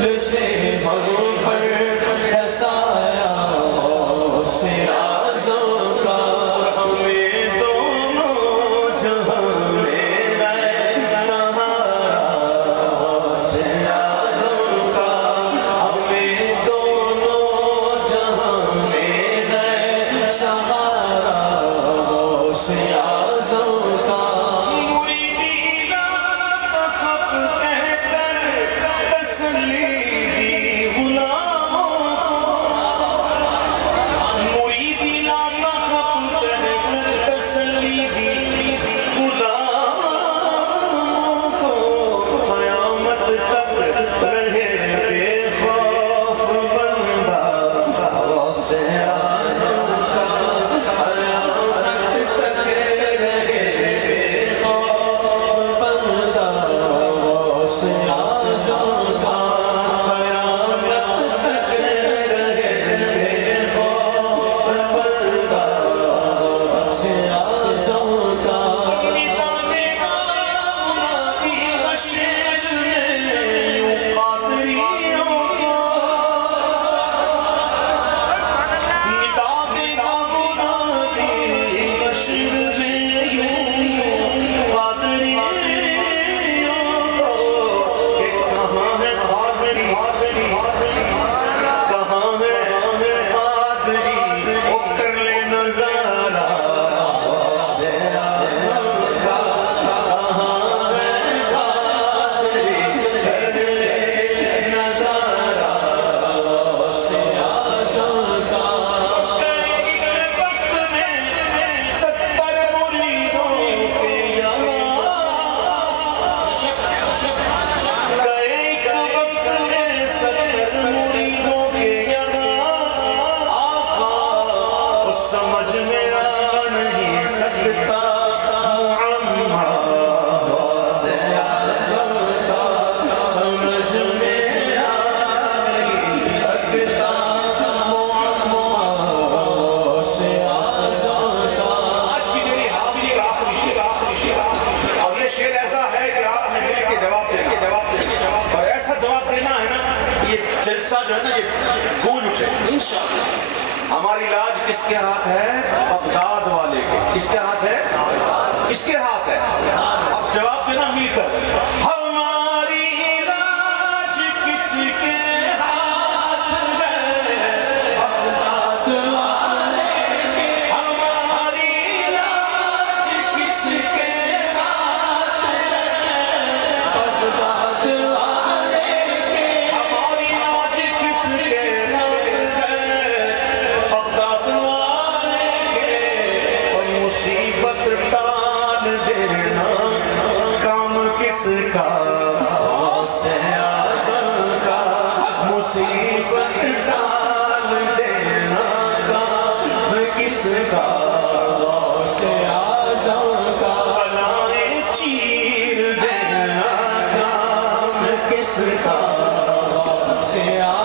سے ہم پر رسایا سے آزوں کا ہمیں دونوں جہاں میں گئے سہارا سے آزوں کا ہمیں دونوں جہاں میں گئے سہارا سے آزوں کا جلسہ جو ہے نا یہ گونج اٹھے انشاءاللہ. ہماری لاج کس کے ہاتھ ہے؟ بغداد والے کے. کس کے ہاتھ ہے؟ کس کے ہاتھ ہے؟ اب جواب دینا مل کر. ہماری لاج کس کے ہاتھ ہے؟ بغداد والے کے. ہماری لاج کس کے ہاتھ ہے؟ بغداد مصیبت ٹال دینا کام کس کا غوث اعظم کا بلائیں چیر دینا کام کس کا غوث اعظم